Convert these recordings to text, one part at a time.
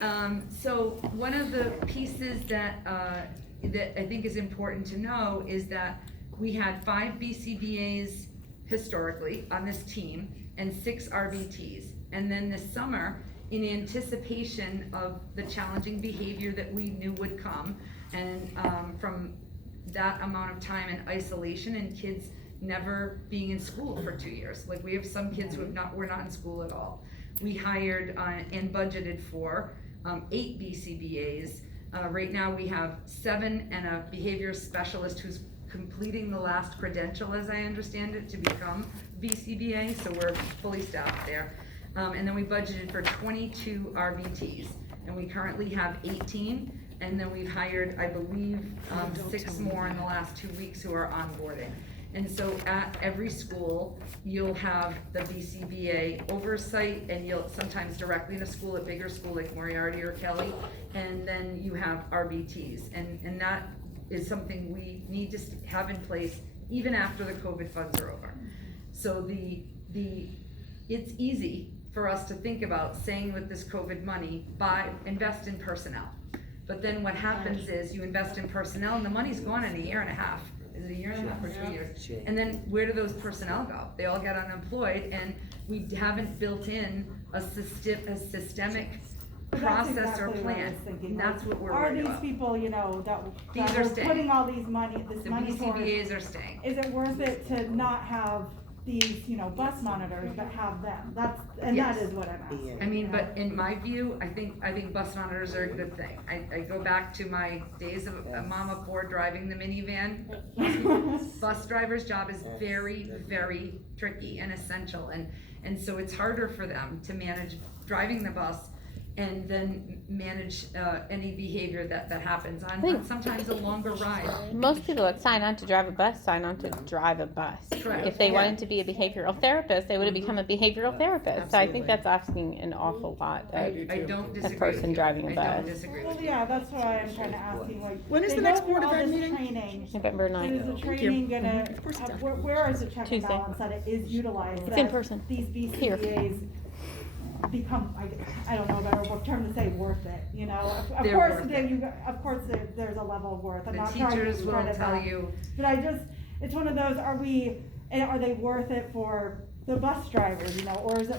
So one of the pieces that I think is important to know is that we had 5 BCBAs historically on this team and 6 RBTs. And then this summer, in anticipation of the challenging behavior that we knew would come, and from that amount of time in isolation and kids never being in school for 2 years. Like, we have some kids who were not in school at all. We hired and budgeted for 8 BCBAs. Right now we have 7 and a behavior specialist who's completing the last credential, as I understand it, to become BCBA, so we're fully staffed there. And then we budgeted for 22 RBTs, and we currently have 18, and then we've hired, I believe, 6 more in the last 2 weeks who are onboarding. And so at every school, you'll have the BCBA oversight, and you'll sometimes directly in a school, a bigger school like Moriarty or Kelly, and then you have RBTs. And that is something we need to have in place even after the COVID funds are over. So it's easy for us to think about saying with this COVID money, invest in personnel. But then what happens is you invest in personnel and the money's gone in a year and a half. Is it a year and a half or 2 years? And then where do those personnel go? They all get unemployed, and we haven't built in a systemic process or plan. And that's what we're worried about. Are these people, that These are we're staying. putting all these money, this The money towards? BCBAs are staying. Is it worth it to not have these, bus monitors, but have them? That Yes. is what I'm asking. I mean, but in my view, I think bus monitors are a good thing. I go back to my days of a mom of 4 driving the minivan. Bus driver's job is very, very tricky and essential, and so it's harder for them to manage driving the bus and then manage any behavior that happens on sometimes a longer ride. Most people that sign on to drive a bus sign on to drive a bus. Correct. If they wanted to be a behavioral therapist, they would have become a behavioral therapist. So I think Absolutely. that's asking an awful lot of I don't disagree a person with you. driving a I bus. don't disagree Well, with you. yeah, that's why I'm trying to ask you, like. When is they the go next through Board of all Ed this meeting? training. November Is 9th. the Thank training you. gonna, Of course it's done. where is the check and Tuesday. balance that it is utilized? It's that in person. These Here. BCBAs become, I don't know a better term to say, worth it, Of They're course, worth of course, there's a level of worth. I'm The not trying to teachers will credit tell that. you, But it's one of those, are they worth it for the bus drivers, or is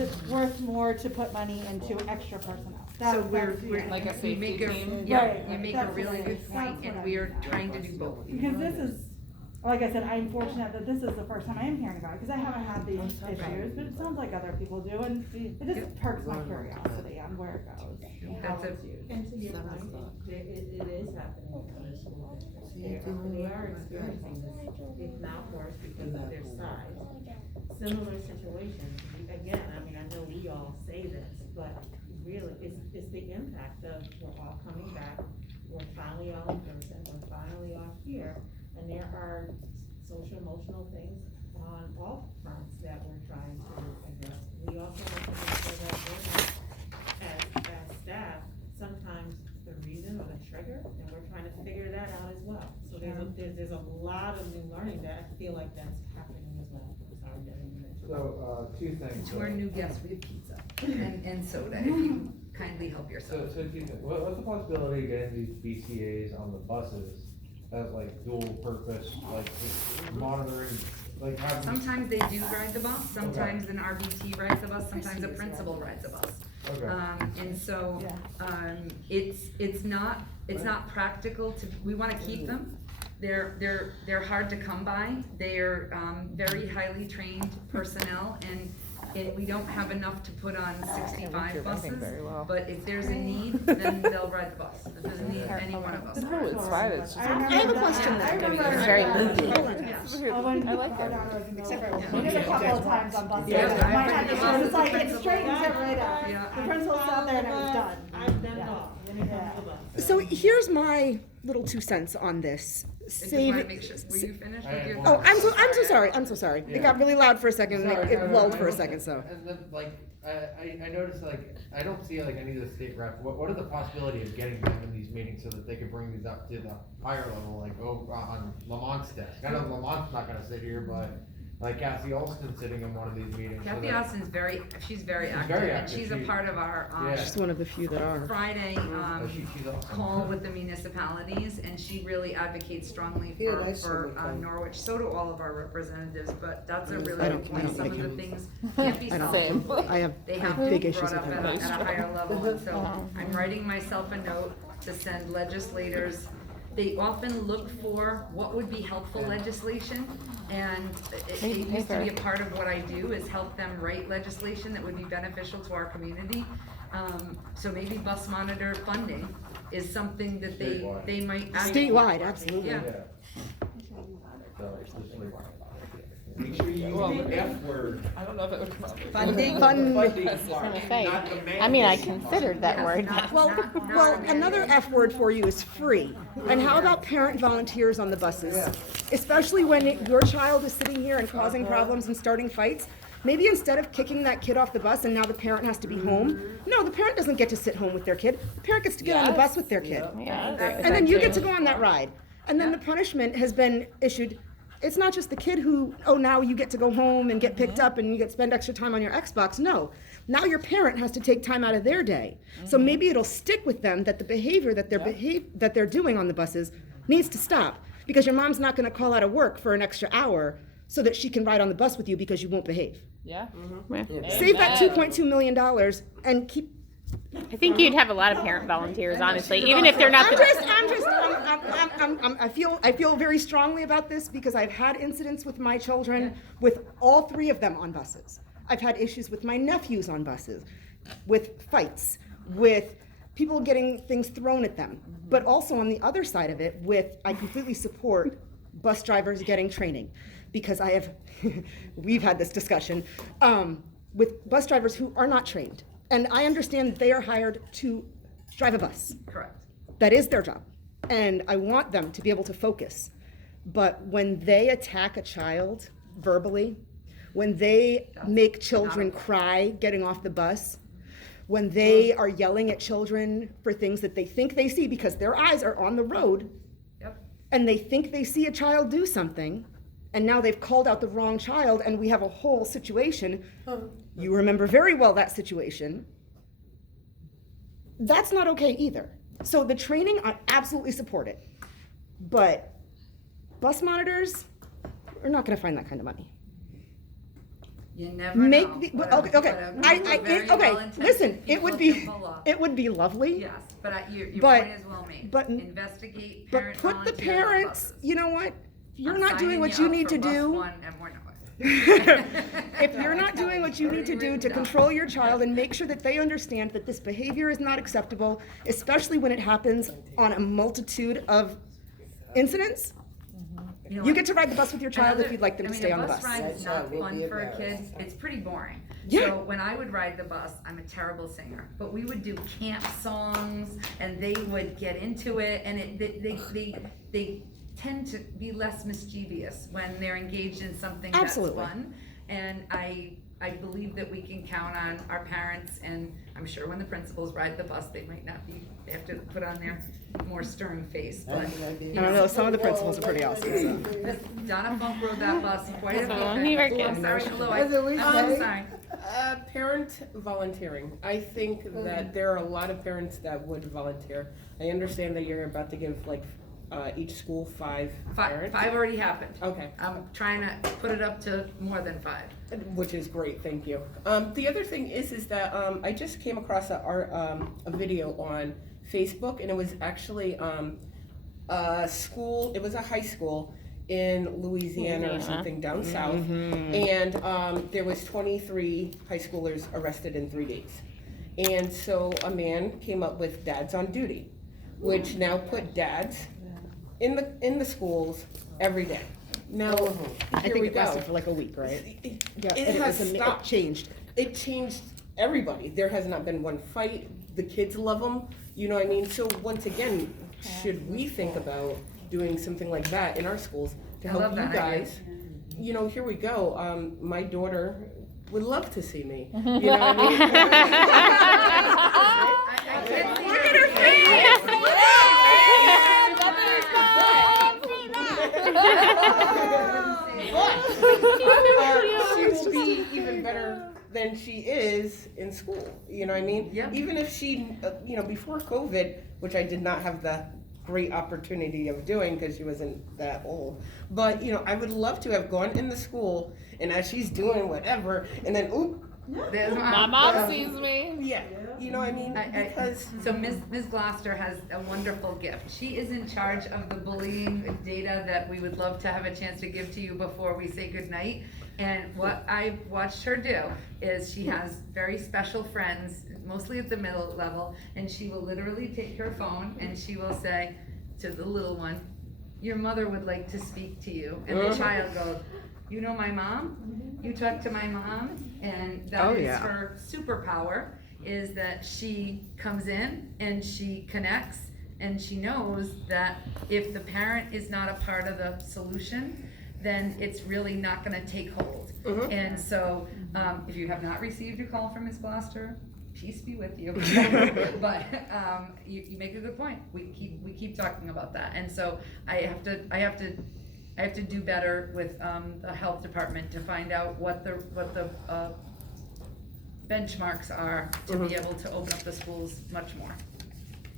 it worth more to put money into extra personnel? so That's we're Like a you safety make team? Yeah, Right, you make a that's really what good it point, is. and That's we what are trying to do both. Because this is, like I said, I'm fortunate that this is the first time I am hearing about it, because I haven't had these issues, but it sounds like other people do, and it just perks my curiosity on where it goes, and how That's it's used. And to your point, it is happening in other schools. They are experiencing this, if not worse, because of their size. Similar situations, again, I know we all say this, but really, it's the impact of, we're all coming back, we're finally all in person, we're finally all here, and there are social emotional things on all fronts that we're trying to address. We also have to make sure that we're, as staff, sometimes the reason or the trigger, and we're trying to figure that out as well. So there's a lot of new learning that I feel like that's happening as well. Sorry, Debbie. So, 2 things. To our new guests, we have pizza and soda, if you kindly help yourself. So 2 things. What's the possibility of getting these BCAs on the buses as like dual purpose, like just monitoring, like having? Sometimes they do ride the bus, sometimes an RBT rides the bus, sometimes a principal rides the bus. Okay. And so, Yeah. it's not practical we wanna keep them. They're hard to come by. They're, very highly trained personnel, and we don't have enough to put on 65 buses. But if there's a need, then they'll ride the bus. If there's a need, any one of us. No, it's fine, it's just. I have a question I then. remember. It's very loopy. When I like our it. daughter was in Except for- middle school, we did a couple of times on buses. Yeah. My head was just like, it Principal. straightens it right out. Yeah. The principal sat there and it was done. I've done it Yeah. all, when it comes to bus. So here's my little 2 cents on this. I just Save wanna it. make sure, were you finished with your? Oh, I'm so sorry. I'm so sorry. It got really loud for a second, and Sorry, it lulled for a I- second. So. And then, like, I noticed, like, I don't see, like, any of the state rep, what are the possibility of getting them in these meetings so that they can bring these up to the higher level, like, on Lamont's desk? I know Lamont's not gonna sit here, but, like Kathy Alston sitting in one of these meetings. so Kathy that- Austin's she's very She's active, very and active. she's a She- part of our, Yeah. She's one of the few that are. Friday, she's awesome. call with the municipalities, and she really advocates strongly Yeah, for, nice for to meet them. Norwich, so do all of our representatives, but that's a really I good don't point, some like of the him. things can't be I don't- solved. I have They I have have to big be issues brought with up him. at a higher level, and so I'm writing myself a note to send legislators. They often look for what would be helpful legislation, and it used to be a part of what I do, is help them write legislation that would be beneficial to our community. So maybe bus monitor funding is something that Statewide. they might. Statewide, absolutely. Yeah. So, it's just like- Make sure you use the F word. I don't know if it would come up. Funding. Funding I was gonna part, say, not the I mean, I mandate part. considered that Yes, word. not- Well, not well, a another mandate. F word for you is free. And how about parent volunteers on the buses? Especially when your child is sitting here and causing problems and starting fights. Maybe instead of kicking that kid off the bus and now the parent has to be home, no, the parent doesn't get to sit home with their kid. The parent gets to get on the bus with their kid. Yeah, I agree with And then that you too. get to go on that ride. And then the punishment has been issued. It's not just the kid who, oh, now you get to go home and get picked up and you get to spend extra time on your Xbox. No, now your parent has to take time out of their day. So maybe it'll stick with them that the behavior that they're doing on the buses needs to stop, because your mom's not going to call out of work for an extra hour so that she can ride on the bus with you because you won't behave. Yeah. Save that $2.2 million and keep. I think you'd have a lot of parent volunteers, honestly, even if they're not I feel very strongly about this because I've had incidents with my children, with all three of them on buses. I've had issues with my nephews on buses, with fights, with people getting things thrown at them. But also on the other side of it, I completely support bus drivers getting training, because we've had this discussion, with bus drivers who are not trained. And I understand that they are hired to drive a bus. Correct. That is their job. And I want them to be able to focus. But when they attack a child verbally, when they make children cry getting off the bus, when they are yelling at children for things that they think they see because their eyes are on the road, Yep. and they think they see a child do something, and now they've called out the wrong child, and we have a whole situation. You remember very well that situation. That's not okay either. So the training, I absolutely support it. But bus monitors, we're not gonna find that kind of money. You never know. Okay, but okay. but very Okay, well-intentioned listen, people can pull up. it would be lovely. Yes, but your But- point is well made. but- Investigate But parent put the volunteers on parents, buses. you know what? You're I'm not signing doing what you up need for to bus do. one and we're not. If you're not doing what you need to do Already to written down. control your child and make sure that they understand that this behavior is not acceptable, especially when it happens on a multitude of incidents, know you what? get to ride the bus with your child if you'd like them to stay on the A bus. bus ride is not We'll fun be for a kid, embarrassed. it's pretty boring. Yeah. So when I would ride the bus, I'm a terrible singer, but we would do camp songs and they would get into it, and they tend to be less mischievous when they're engaged in something that's Absolutely. fun. And I believe that we can count on our parents, and I'm sure when the principals ride the bus, they might not be, they have to put on their more stern face, but. I don't know, some of the principals are pretty awesome. So. Donna Funk rode that bus quite a few That's all times. New York Oh, I'm is. sorry, hello, As a week I'm day. sorry. Parent volunteering. I think that there are a lot of parents that would volunteer. I understand that you're about to give each school five parents. Five already happened. Okay, I'm trying to put it up to more than 5. which is great, thank you. The other thing is that I just came across a video on Facebook, and it was actually a school, it was a high school in Louisiana or something down south. And there was 23 high schoolers arrested in 3 days. And so a man came up with Dads on Duty, which now put dads in the schools every day. Now, I here think we it go. lasted for like a week, right? Yeah, It and has it stopped. changed. It changed everybody. There has not been one fight. The kids love them. You know what I mean? So once again, should we think about doing something like that in our schools to I help love you that idea. guys? You know, here we go. My daughter would love to see me. You know what I mean? I can't see Look it. at her face! But than she is in school, you know what I mean? Yep. Even if she, before COVID, which I did not have the great opportunity of doing because she wasn't that old, but, I would love to have gone in the school, and as she's doing whatever, and then, oop, There's My mom sees me. yeah, you know what I mean? Because, So Ms. Gloucester has a wonderful gift. She is in charge of the bullying data that we would love to have a chance to give to you before we say goodnight. And what I've watched her do is she has very special friends, mostly at the middle level, and she will literally take her phone and she will say to the little one, "Your mother would like to speak to you." And the child goes, "You know my mom? You talk to my mom?" And that Oh, is yeah. her superpower, is that she comes in and she connects and she knows that if the parent is not a part of the solution, then it's really not gonna take hold. And so, if you have not received a call from Ms. Gloucester, peace be with you. But, you make a good point. We keep talking about that. And so I have to do better with, the health department to find out what the benchmarks are to be able to open up the schools much more.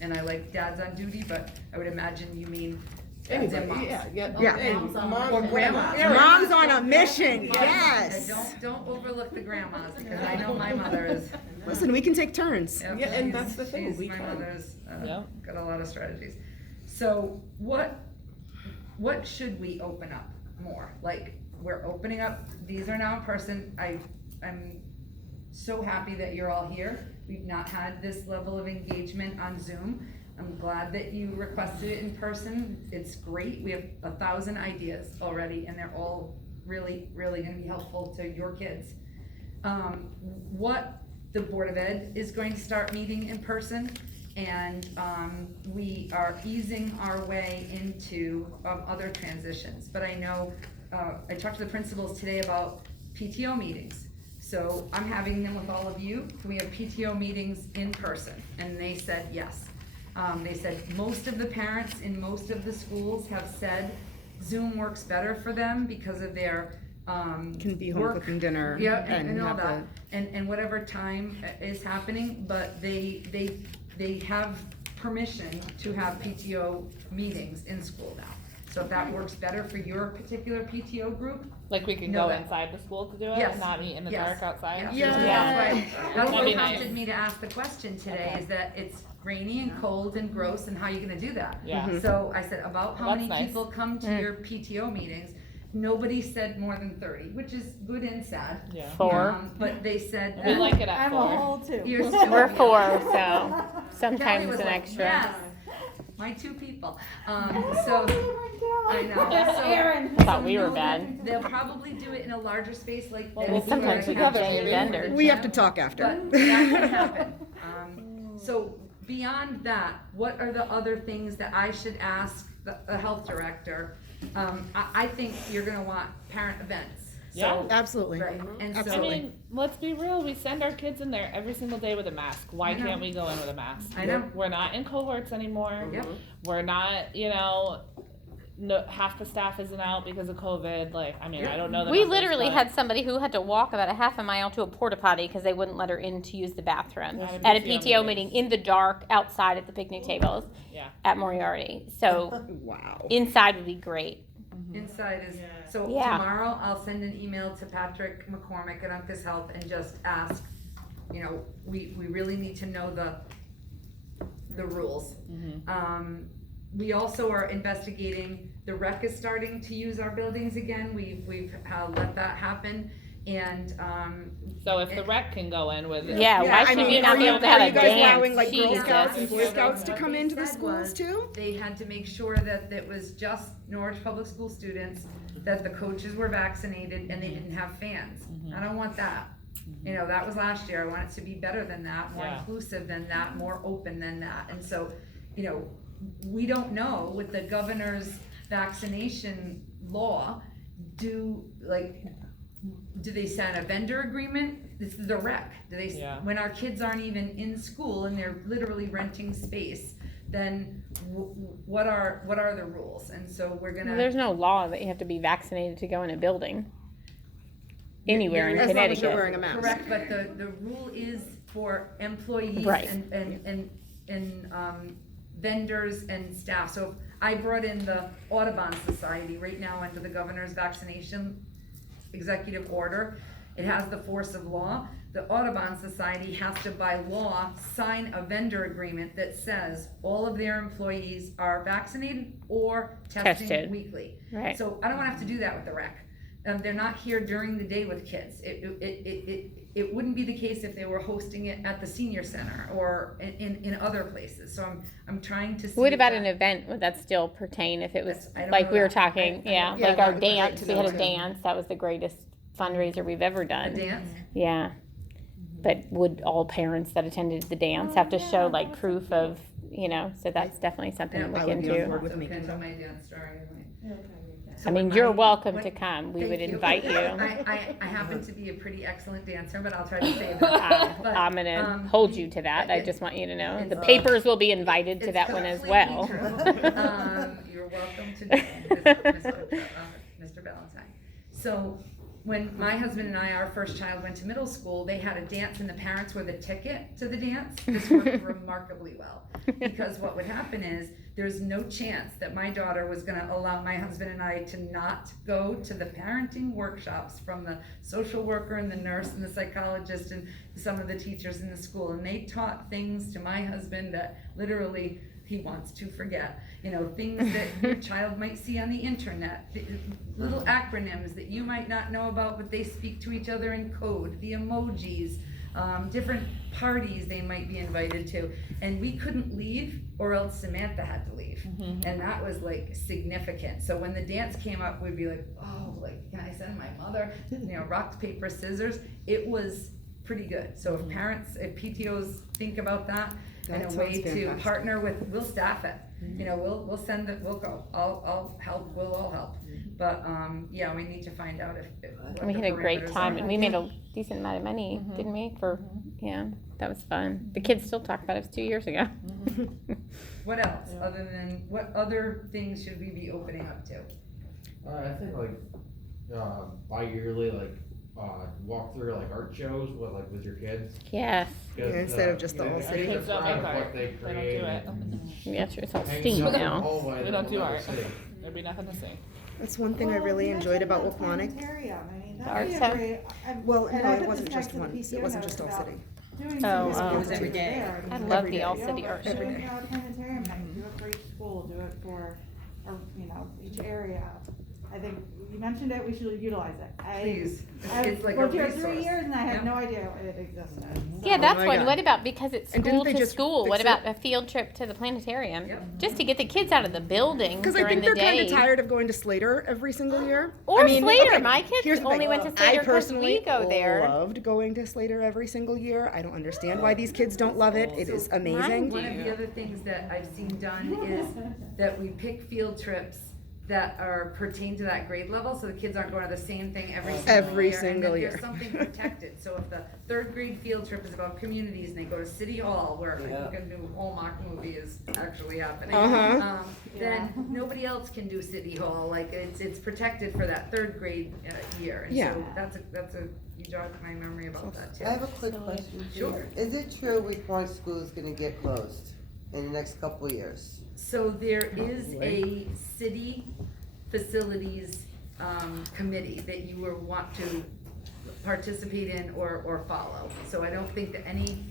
And I like dads on duty, but I would imagine you mean dads and moms. yeah. Yeah. And moms Or and grandmas. Mom's on a mission, And yes. don't overlook the grandmas, because I know my mother is. Listen, we can take turns. Yep, Yeah, and she's- that's the thing, we my can. mother's, Yep. got a lot of strategies. So what should we open up more? Like, we're opening up, these are now in person. I'm so happy that you're all here. We've not had this level of engagement on Zoom. I'm glad that you requested it in person. It's great. We have 1,000 ideas already, and they're all really, really gonna be helpful to your kids. What the Board of Ed is going to start meeting in person, and we are easing our way into other transitions. But I know, I talked to the principals today about PTO meetings. So I'm having them with all of you. Can we have PTO meetings in person? And they said yes. They said most of the parents in most of the schools have said Zoom works better for them because of their Can be home work. cooking dinner. Yeah, and all have that, and whatever time is happening, but they have permission to have PTO meetings in school now. So if that works better for your particular PTO group, Like we can No, go that- inside the school to do it, Yes. and not meet in the Yes. dark outside. yeah, so that's That'd what be prompted nice. me to ask the question today, Okay. is that it's rainy and cold and gross, and how are you gonna do that? Yeah. So I said, about how Well, many that's nice. people come to your PTO meetings? Nobody said more than 30, which is good and sad. Yeah. 4. But they said We that. like it at I'm a 4. whole two. Yours too. We're 4, so Kelly sometimes was an like, extra. yes, my 2 people. So, I know, so. Aaron. Thought we so were know bad. that They'll probably do it in a larger space like Well, this. we'll do sometimes it we together, can change maybe. vendors. We have to talk after. But that can happen. So beyond that, what are the other things that I should ask the health director? I think you're gonna want parent events. Yeah. So, Absolutely. right, and I Absolutely. so, mean, let's be real. We send our kids in there every single day with a mask. Why I know. can't we go in with a mask? I know. We're not in cohorts anymore. Yep. We're not, no, half the staff isn't out because of COVID. Like, I mean, I don't know the We numbers, literally but had somebody who had to walk about a half a mile to a porta potty because they wouldn't let her in to use the bathroom At a at a PTO PTO meeting. meeting in the dark outside at the picnic tables Yeah. at Moriarty. So Wow. inside would be great. inside is, Yeah. so Yeah. tomorrow I'll send an email to Patrick McCormick at Uncas Health and just ask, we really need to know the rules. We also are investigating, the rec is starting to use our buildings again, we've let that happen, and, So if the rec can go in with it. Yeah, why I should mean, we not are be you- able to have are a you guys dance? allowing like Girl Jesus. Scouts and Boy Yeah. Scouts to What come they into the said schools was too? they had to make sure that it was just Norwich Public School students, that the coaches were vaccinated, and they didn't have fans. I don't want that. That was last year. I want it to be better than that, more Yeah. inclusive than that, more open than that. And so, we don't know with the governor's vaccination law, do they sign a vendor agreement? This is the rec. Yeah. When our kids aren't even in school and they're literally renting space, then what are the rules? And so we're Well, gonna. there's no law that you have to be vaccinated to go in a building. anywhere in As long as Connecticut. you're wearing a mask. Correct, but the rule is for employees Right. and vendors and staff. So if I brought in the Audubon Society right now under the governor's vaccination executive order. It has the force of law. The Audubon Society has to, by law, sign a vendor agreement that says all of their employees are vaccinated or testing Tested. weekly. Right. So I don't wanna have to do that with the rec. They're not here during the day with kids. It wouldn't be the case if they were hosting it at the senior center or in other places. So I'm trying to see. What if about that- an event? Would that still pertain if it was, That's- I don't like know we were that. talking, I yeah, don't know. like Yeah, our that would be great dance, to we know had a too. dance, that was the greatest fundraiser we've ever A done. dance? Yeah. But would all parents that attended the dance have to show like proof of, so that's definitely something to Yeah, look I would be on into. board with me. Depends on my dance story. I mean, you're welcome to come. We Thank would you. invite you. I happen to be a pretty excellent dancer, but I'll try to save that. But, I'm gonna um, hold you to that. I it- just want you to know. The it's- papers will be invited to It's that one as completely well. true. You're welcome to Mr. Valentine. So when my husband and I, our first child went to middle school, they had a dance and the parents were the ticket to the dance. This worked remarkably well. Because what would happen is, there's no chance that my daughter was gonna allow my husband and I to not go to the parenting workshops from the social worker and the nurse and the psychologist and some of the teachers in the school. And they taught things to my husband that literally he wants to forget. Things that your child might see on the internet, little acronyms that you might not know about, but they speak to each other in code, the emojis, different parties they might be invited to. And we couldn't leave, or else Samantha had to leave. And that was like significant. So when the dance came up, we'd be like, oh, like, can I send my mother? Rock, paper, scissors. It was pretty good. So if parents, if PTOs think about that, That and a sounds way to fantastic. partner with, we'll staff it. We'll send it, we'll go. I'll help, we'll all help. But, yeah, we need to find out if. what We the had a great parameters time are. and we made a decent amount of money, didn't we? Yeah, that was fun. The kids still talk about it. It was 2 years ago. What else, other than, what other things should we be opening up to? I think bi-yearly, walk through art shows, with your kids. Yes. Yeah, instead of just the whole They city. get Kids don't pride make of art. what they They don't do create it. and Yeah, sure. It's all hangs steam up in the now. hallway We that don't do we'll never art. see. There'd be nothing to see. That's one thing I really enjoyed about Waquanic. Art That'd be a stuff? great. Well, and no, I it put wasn't this just back to the once. PTO It wasn't notes just All about City. Doing Oh, some oh. of every day. I mean, love the day. All City Art Do Show. it for the planetarium night, do it for each school, do it for, each area. I think you mentioned it, we should utilize it. Please, I've it's like a worked here resource. 3 years and I had Yeah. no idea it existed. Yeah, So- that's my one. God. What about, because it's And didn't school they to just school, what fix about it? a field trip to the planetarium? Yep. Just to get the kids out of the building Because I during think the they're kind day. of tired of going to Slater every single year. Or I mean, Slater. okay, My kids here's the only thing. went to Slater I 'cause personally we go there. loved going to Slater every single year. I don't understand why these kids don't love it. It is amazing. One of the other things that I've seen done is that we pick field trips that are pertain to that grade level, so the kids aren't going to the same thing every single year. Every single And year. that there's something protected, so if the third grade field trip is about communities and they go to City Hall, where I think a new Hallmark movie is actually happening. Uh-huh. Then nobody else can do City Hall, like it's protected for that third grade year. And Yeah. so that's a, you jogged my memory about that too. I have a quick question. Sure. Is it true Wequan School is gonna get closed in the next couple of years? So there is a city facilities, committee that you will want to participate in or follow. So I don't think that any,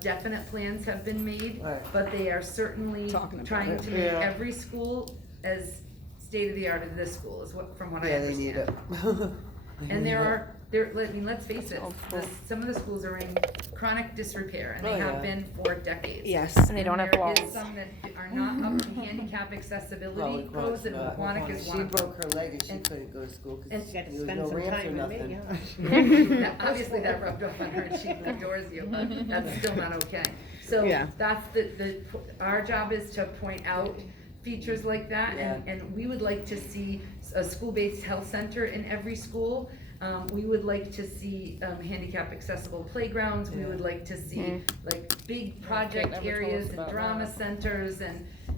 definite plans have been made, Right. but they are certainly Talking about trying it. to make Yeah. every school as state-of-the-art as this school, is what, from what I Yeah, understand. they need it. And let's face it, some of the schools are in chronic disrepair, and they Oh, have yeah. been for decades. Yes. And they don't have There walls. is some that are not up to handicap accessibility codes, and Waquanic is one She of them. broke her leg and she And- couldn't go to school and- because You there got was spend no some ramps or time with me, nothing. Now, obviously that rubbed off on her and she adores you, that's still not okay. So Yeah. that's our job is to point out features like that, and we would like to see a school-based health center in every school. We would like to see handicap accessible playgrounds, we would like to see like big project never told areas us and about drama that. centers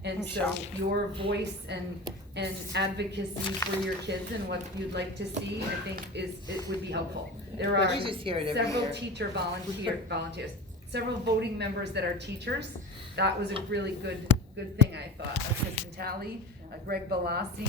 and so your voice and and advocacy for your kids and what you'd like to see, I think it would be helpful. There But are we just hear it every several year. teacher volunteers, several voting members that are teachers. That was a really good thing, I thought. Kristen Talley, Greg Balassi,